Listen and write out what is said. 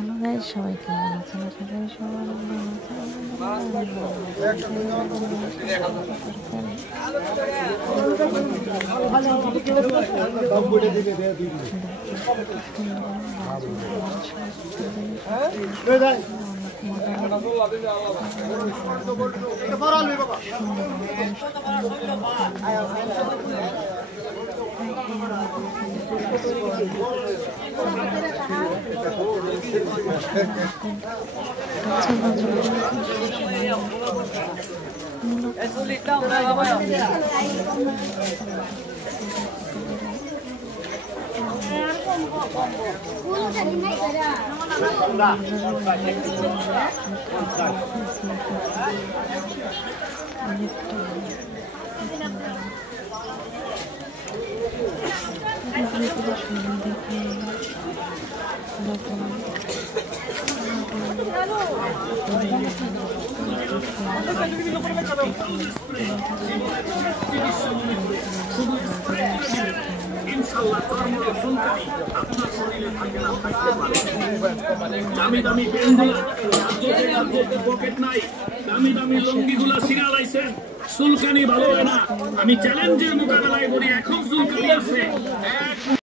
Hello guys, সবাই কেমন আছেন? আশা করি সবাই দামি দামি পেনগুলা পকেট নাই, দামি দামি লুঙ্গিগুলা সিঙ্গালাইছেন, সুলকানি ভালো হয় না। আমি চ্যালেঞ্জের মোকাবেলায় বলি, এখন সুলকানি আছে।